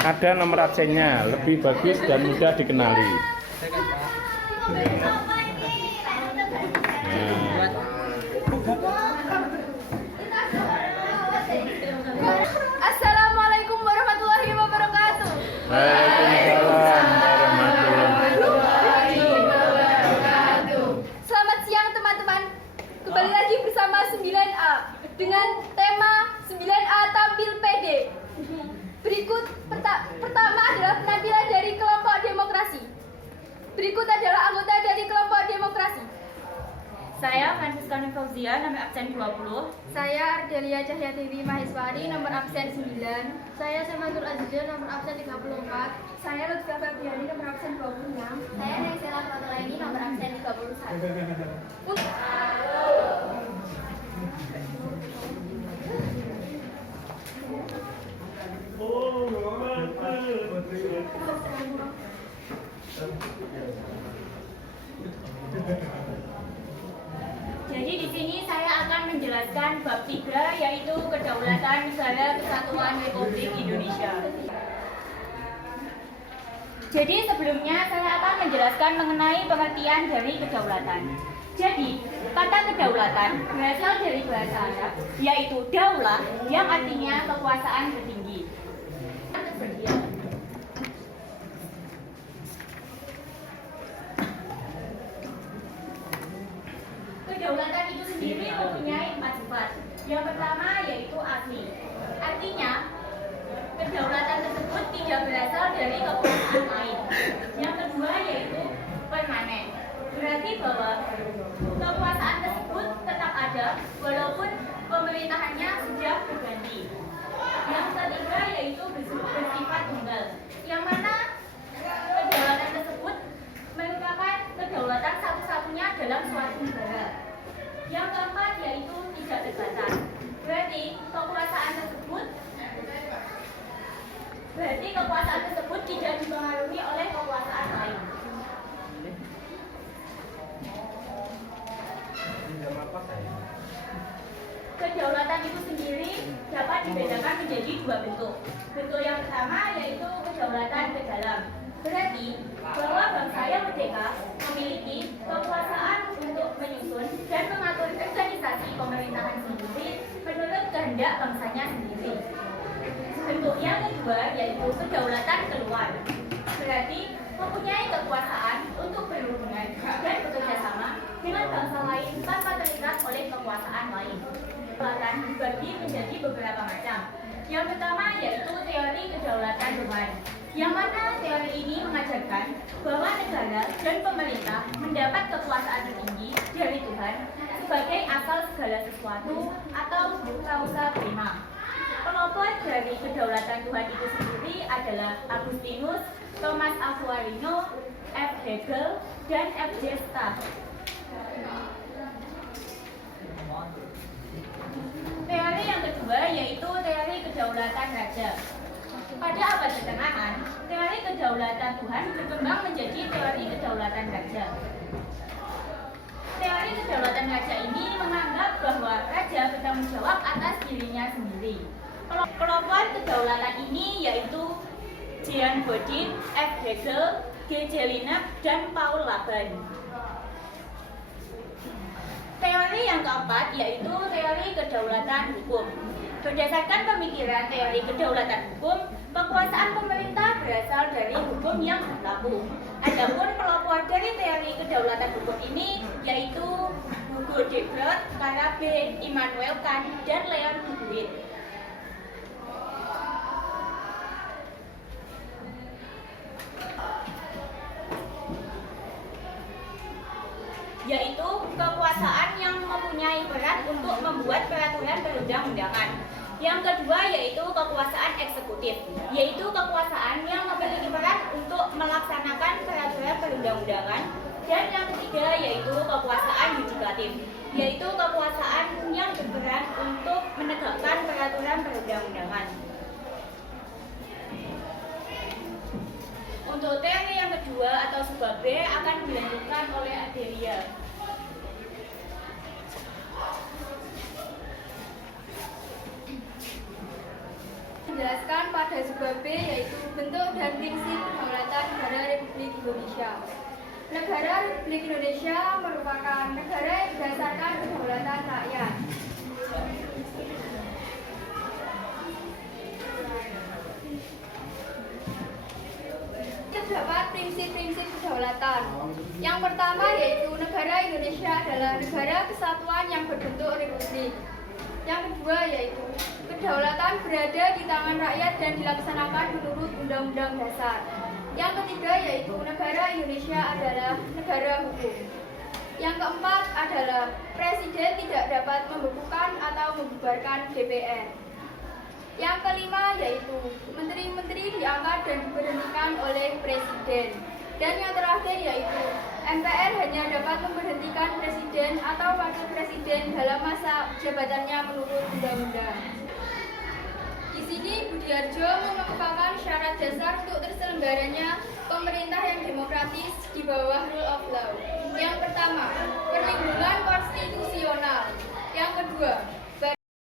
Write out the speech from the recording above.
Ada nomor absennya, lebih bagus dan mudah dikenali. Assalamualaikum warahmatullahi wabarakatuh. Waalaikumsalam warahmatullahi wabarakatuh. Selamat siang teman-teman. Kembali lagi bersama 9A dengan tema 9A tampil pede. Berikut pertama adalah penampilan dari kelompok demokrasi. Berikut adalah anggota dari kelompok demokrasi. Saya Francisca Fauzia, nomor absen 20. Saya Ardelia Cahyadewi Maheswari, nomor absen 9. Saya Sematul Azizah, nomor absen 34. Saya Lutfi Febriani, nomor absen 26. Saya Naisela Fatulaini, nomor absen 31. Jadi di sini saya akan menjelaskan bab 3, yaitu Kedaulatan Negara Kesatuan Republik Indonesia. Jadi sebelumnya saya akan menjelaskan mengenai pengertian dari kedaulatan. Jadi kata kedaulatan berasal dari bahasa Arab, yaitu daulah, yang artinya kekuasaan tertinggi. Kedaulatan itu sendiri mempunyai 4 sifat. Yang pertama yaitu asli. Artinya, kedaulatan tersebut tidak berasal dari kekuasaan lain. Yang kedua yaitu permanen. Berarti bahwa kekuasaan tersebut tetap ada walaupun pemerintahannya sudah berganti. Yang ketiga yaitu bersifat tunggal. Yang mana kedaulatan tersebut merupakan kedaulatan satu-satunya dalam suatu negara. Yang keempat yaitu tidak terbatas. Berarti kekuasaan tersebut tidak dipengaruhi oleh kekuasaan lain. Kedaulatan itu sendiri dapat dibedakan menjadi 2 bentuk. Bentuk yang pertama yaitu kedaulatan ke dalam. Berarti bahwa bangsa yang merdeka memiliki kekuasaan untuk menyusun dan mengatur organisasi pemerintahan sendiri menurut kehendak bangsanya sendiri. Bentuk yang kedua yaitu kedaulatan keluar. Berarti mempunyai kekuasaan untuk berhubungan dan bekerja sama dengan bangsa lain tanpa terikat oleh kekuasaan lain. Kedaulatan dibagi menjadi beberapa macam. Yang pertama yaitu teori kedaulatan Tuhan, yang mana teori ini mengajarkan bahwa negara dan pemerintah mendapat kekuasaan tertinggi dari Tuhan sebagai asal segala sesuatu atau causa prima. Pelopor dari kedaulatan Tuhan itu sendiri adalah Agustinus, Thomas Aquino, F. Hegel, dan F. J. Staff. Teori yang kedua yaitu teori kedaulatan raja. Pada abad pertengahan, teori kedaulatan Tuhan berkembang menjadi teori kedaulatan raja. Teori kedaulatan raja ini menganggap bahwa raja bertanggung jawab atas dirinya sendiri. Pelopor kedaulatan ini yaitu Jean Bodin, F. Hegel, G. Jelinek, dan Paul Laban. Teori yang keempat yaitu teori kedaulatan hukum. Berdasarkan pemikiran teori kedaulatan hukum, kekuasaan pemerintah berasal dari hukum yang berlaku. Adapun pelopor dari teori kedaulatan hukum ini yaitu Hugo de Groot, Karabe, Immanuel Kant, dan Leon Duguid. Yaitu kekuasaan yang mempunyai peran untuk membuat peraturan perundang-undangan. Yang kedua yaitu kekuasaan eksekutif, yaitu kekuasaan yang memiliki peran untuk melaksanakan peraturan perundang-undangan. Dan yang ketiga yaitu kekuasaan yudikatif, yaitu kekuasaan yang berperan untuk menegakkan peraturan perundang-undangan. Untuk teori yang kedua atau subbab B akan dilanjutkan oleh Ardelia. 2B yaitu bentuk dan prinsip kedaulatan negara Republik Indonesia. Negara Republik Indonesia merupakan negara yang berdasarkan kedaulatan rakyat. Terdapat prinsip-prinsip kedaulatan. Yang pertama yaitu negara Indonesia adalah negara kesatuan yang berbentuk republik. Yang kedua yaitu kedaulatan berada di tangan rakyat dan dilaksanakan menurut Undang-Undang Dasar. Yang ketiga yaitu negara Indonesia adalah negara hukum. Yang keempat adalah presiden tidak dapat membekukan atau membubarkan DPR. Yang kelima yaitu menteri-menteri diangkat dan diberhentikan oleh presiden. Dan yang terakhir yaitu MPR hanya dapat memberhentikan presiden atau wakil presiden dalam masa jabatannya menurut undang-undang. Di sini Budiarjo mengemukakan syarat dasar untuk terselenggaranya pemerintah yang demokratis di bawah rule of law. Yang pertama,